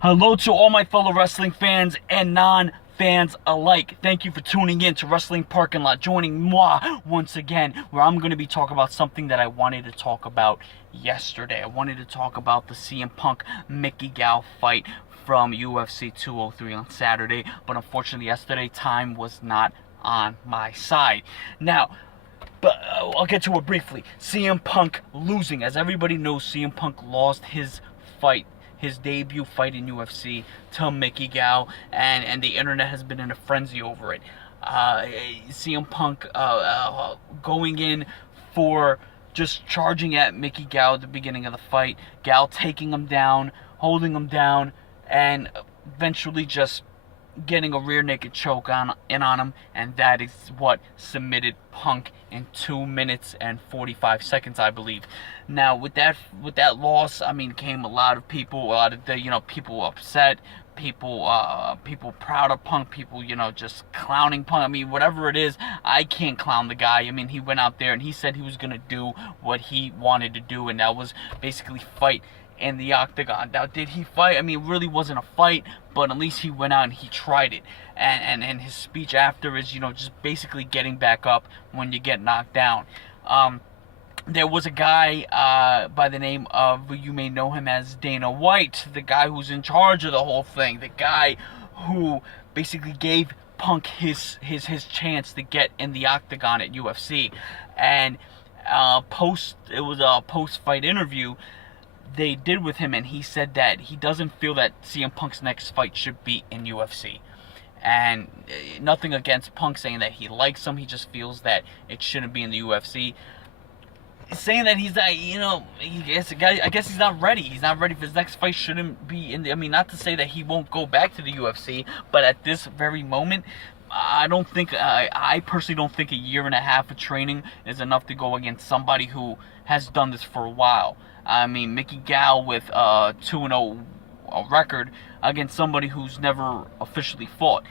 Hello to all my fellow wrestling fans and non-fans alike. Thank you for tuning in to Wrestling Parking Lot, joining moi once again, where I'm going to be talking about something that I wanted to talk about yesterday. I wanted to talk about the CM Punk Mickey Gall fight from UFC 203 on Saturday, but unfortunately yesterday time was not on my side. Now, but I'll get to it briefly. CM Punk losing. As everybody knows, CM Punk lost his fight, his debut fight in UFC, to Mickey Gall, and the internet has been in a frenzy over it. CM Punk going in for just charging at Mickey Gall at the beginning of the fight. Gall taking him down, holding him down, and eventually just getting a rear naked choke on him, and that is what submitted Punk in 2 minutes and 45 seconds, I believe. Now, with that loss, I mean, came a lot of people people upset, people proud of Punk, people, just clowning Punk. I mean, whatever it is, I can't clown the guy. I mean, he went out there and he said he was gonna do what he wanted to do, and that was basically fight in the octagon. Now, did he fight? I mean, it really wasn't a fight, but at least he went out and he tried it. And his speech after is, just basically getting back up when you get knocked down. There was a guy by the name of, you may know him as Dana White, the guy who's in charge of the whole thing, the guy who basically gave Punk his chance to get in the octagon at UFC. And it was a post-fight interview they did with him, and he said that he doesn't feel that CM Punk's next fight should be in UFC. And nothing against Punk saying that he likes him, he just feels that it shouldn't be in the UFC. Saying that he's not, I guess he's not ready. He's not ready for his next fight. Shouldn't be in the, I mean, not to say that he won't go back to the UFC, but at this very moment, I personally don't think a year and a half of training is enough to go against somebody who has done this for a while. I mean, Mickey Gall with a 2-0 record against somebody who's never officially fought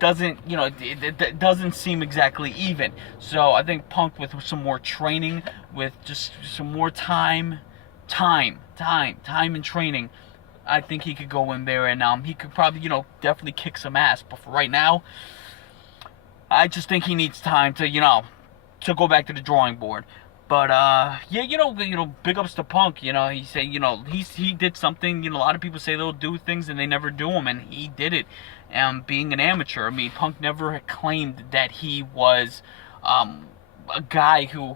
it doesn't seem exactly even. So I think Punk, with some more training, with just some more time and training, I think he could go in there and he could probably, definitely kick some ass. But for right now, I just think he needs time to, to go back to the drawing board. But big ups to Punk. He said, he did something. A lot of people say they'll do things and they never do them, and he did it. Being an amateur, I mean, Punk never claimed that he was a guy who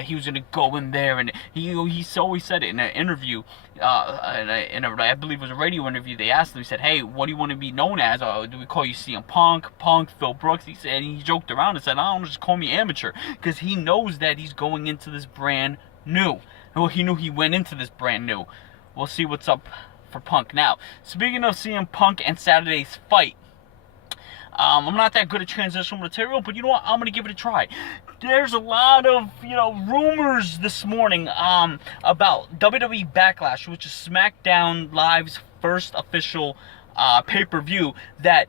he was gonna go in there, and he always said it in an interview, I believe it was a radio interview. They asked him, he said, "Hey, what do you want to be known as? Do we call you CM Punk, Phil Brooks?" He said, and he joked around and said, "I don't just call me amateur," because he knows that he's going into this brand new. Well, he knew he went into this brand new. We'll see what's up for Punk. Now, speaking of CM Punk and Saturday's fight, I'm not that good at transitional material, but you know what? I'm going to give it a try. There's a lot of, rumors this morning about WWE Backlash, which is SmackDown Live's first official pay-per-view, that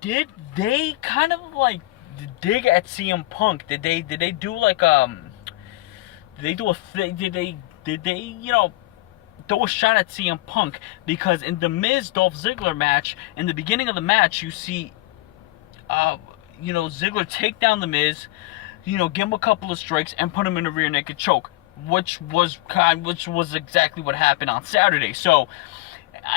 did they kind of like dig at CM Punk? Did they do like throw a shot at CM Punk? Because in the Miz Dolph Ziggler match, in the beginning of the match, you see Ziggler take down the Miz, give him a couple of strikes and put him in a rear naked choke, which was exactly what happened on Saturday. So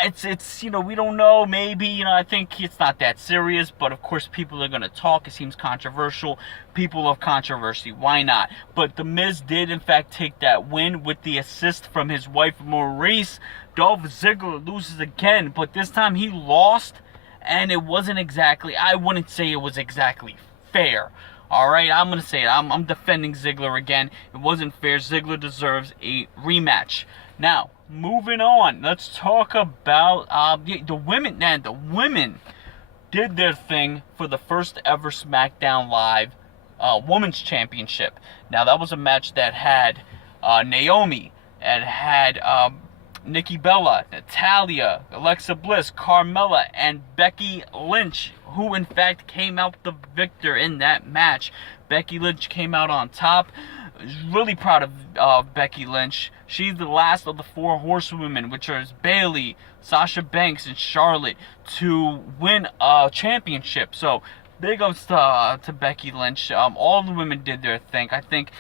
it's we don't know, maybe, I think it's not that serious, but of course people are going to talk. It seems controversial. People love controversy. Why not? But the Miz did in fact take that win with the assist from his wife Maurice. Dolph Ziggler loses again, but this time he lost, and it wasn't exactly, I wouldn't say it was exactly fair. Alright, I'm going to say it. I'm defending Ziggler again. It wasn't fair. Ziggler deserves a rematch. Now, moving on. Let's talk about the women. Man, the women did their thing for the first ever SmackDown Live Women's Championship. Now, that was a match that had Naomi, and had Nikki Bella, Natalya, Alexa Bliss, Carmella, and Becky Lynch, who in fact came out the victor in that match. Becky Lynch came out on top. Really proud of Becky Lynch. She's the last of the 4 horsewomen, which are Bayley, Sasha Banks, and Charlotte, to win a championship. So big ups to Becky Lynch. All the women did their thing. I think,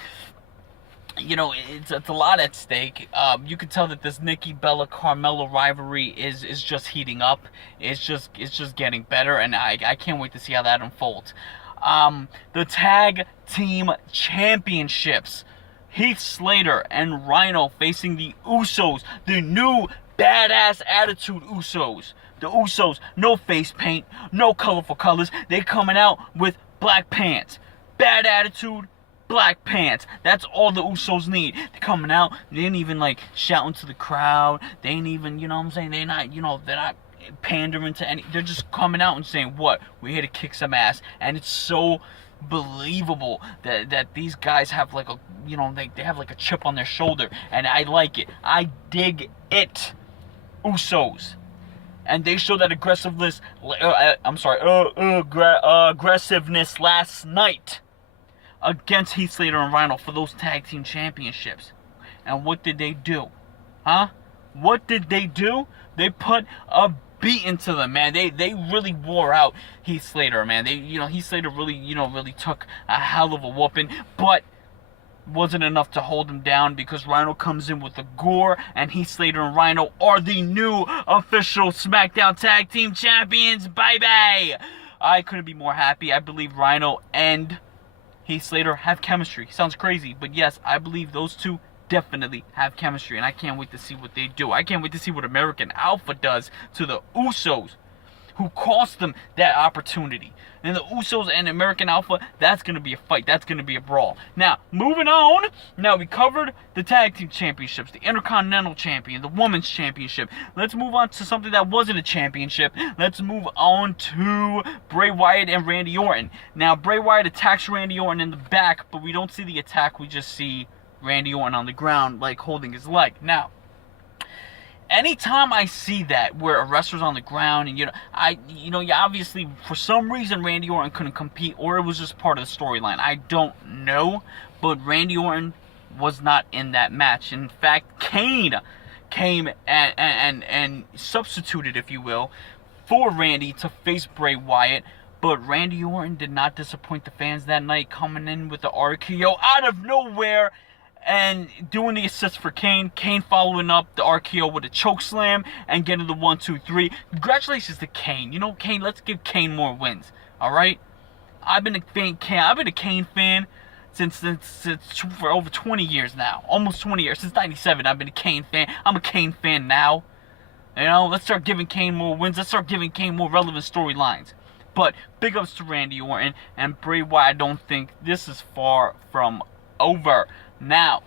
you know, it's a lot at stake. You can tell that this Nikki Bella Carmella rivalry is just heating up. It's just getting better, and I can't wait to see how that unfolds. The tag team championships. Heath Slater and Rhino facing the Usos, the new badass attitude Usos. The Usos, no face paint, no colorful colors. They coming out with black pants. Bad attitude, black pants. That's all the Usos need. They're coming out. They ain't even like shouting to the crowd. They ain't even, you know what I'm saying? They're not pandering to any. They're just coming out and saying, what? We're here to kick some ass. And it's so believable that these guys have like a, you know, they have like a chip on their shoulder. And I like it. I dig it. Usos. And they showed that aggressiveness, aggressiveness last night against Heath Slater and Rhino for those tag team championships. And what did they do? Huh? What did they do? They put a beat into them, man. They really wore out Heath Slater, man. Heath Slater really took a hell of a whooping, but wasn't enough to hold him down because Rhino comes in with the gore, and Heath Slater and Rhino are the new official SmackDown Tag Team Champions, baby! I couldn't be more happy. I believe Rhino and Heath Slater have chemistry. Sounds crazy, but yes, I believe those two definitely have chemistry, and I can't wait to see what they do. I can't wait to see what American Alpha does to the Usos, who cost them that opportunity. And the Usos and American Alpha, that's going to be a fight. That's going to be a brawl. Now, moving on. Now, we covered the Tag Team Championships, the Intercontinental Champion, the Women's Championship. Let's move on to something that wasn't a championship. Let's move on to Bray Wyatt and Randy Orton. Now, Bray Wyatt attacks Randy Orton in the back, but we don't see the attack. We just see Randy Orton on the ground, like, holding his leg. Now, anytime I see that, where a wrestler's on the ground, and obviously, for some reason, Randy Orton couldn't compete, or it was just part of the storyline. I don't know, but Randy Orton was not in that match. In fact, Kane came and substituted, if you will, for Randy to face Bray Wyatt. But Randy Orton did not disappoint the fans that night, coming in with the RKO out of nowhere and doing the assist for Kane. Kane following up the RKO with a choke slam and getting the 1, 2, 3. Congratulations to Kane. You know, Kane, let's give Kane more wins. All right? I've been a Kane fan since for over 20 years now. Almost 20 years. Since 97, I've been a Kane fan. I'm a Kane fan now. You know, let's start giving Kane more wins. Let's start giving Kane more relevant storylines. But big ups to Randy Orton and Bray Wyatt. I don't think this is far from over. Now,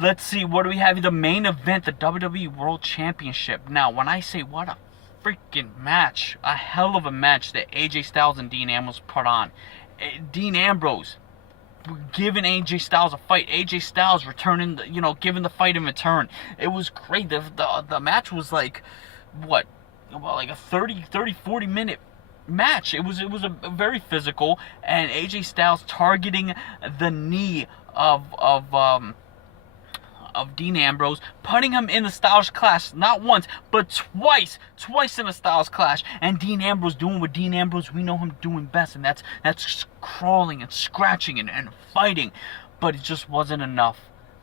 let's see, what do we have? The main event, the WWE World Championship. Now, when I say what a freaking match, a hell of a match that AJ Styles and Dean Ambrose put on. Dean Ambrose giving AJ Styles a fight. AJ Styles returning, giving the fight in return. It was great. The match was like, what? Well, like a 40 minute match. It was a very physical, and AJ Styles targeting the knee of Dean Ambrose, putting him in the Styles Clash not once but twice in the Styles Clash, and Dean Ambrose doing what Dean Ambrose we know him doing best, and that's crawling and scratching and fighting. But it just wasn't enough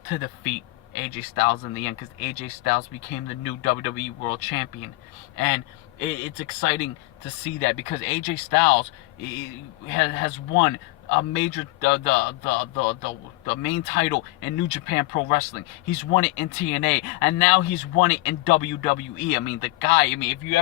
to defeat AJ Styles in the end, because AJ Styles became the new WWE World Champion. And it's exciting to see that, because AJ Styles has won a major the main title in New Japan Pro Wrestling. He's won it in TNA, and now he's won it in WWE. I mean, the guy. I mean, if you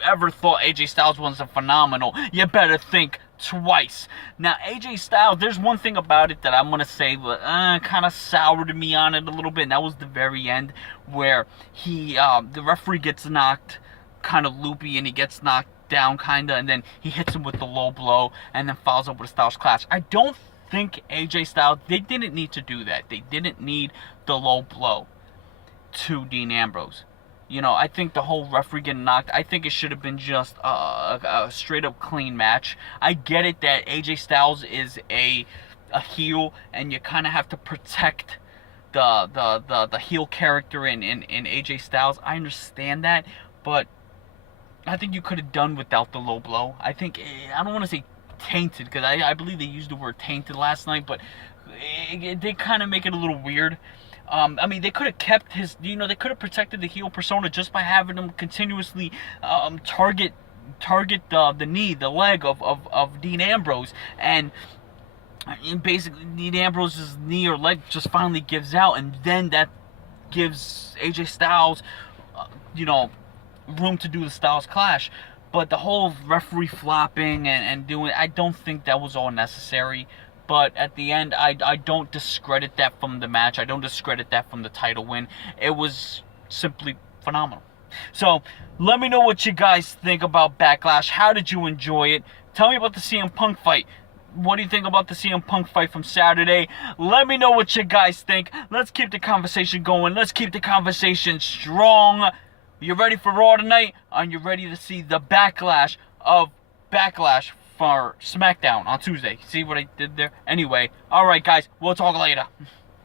ever thought AJ Styles wasn't phenomenal, you better think twice. Now, AJ Styles, there's one thing about it that I'm gonna say kind of soured me on it a little bit, and that was the very end, where the referee gets knocked kind of loopy, and he gets knocked down kinda, and then he hits him with the low blow and then follows up with a Styles Clash. I don't think AJ Styles, they didn't need to do that. They didn't need the low blow to Dean Ambrose. I think the whole referee getting knocked, I think it should have been just a straight up clean match. I get it that AJ Styles is a a heel and you kind of have to protect the heel character in AJ Styles. I understand that, but I think you could have done without the low blow. I think, I don't want to say tainted, because I believe they used the word tainted last night, but they kind of make it a little weird. I mean, they could have kept his, they could have protected the heel persona just by having him continuously target the knee, the leg of Dean Ambrose, and basically Dean Ambrose's knee or leg just finally gives out, and then that gives AJ Styles, room to do the Styles Clash. But the whole referee flopping and doing, I don't think that was all necessary. But at the end, I don't discredit that from the match. I don't discredit that from the title win. It was simply phenomenal. So, let me know what you guys think about Backlash. How did you enjoy it? Tell me about the CM Punk fight. What do you think about the CM Punk fight from Saturday? Let me know what you guys think. Let's keep the conversation going. Let's keep the conversation strong. You ready for Raw tonight? Are you ready to see the backlash of Backlash for SmackDown on Tuesday? See what I did there? Anyway, alright guys, we'll talk later.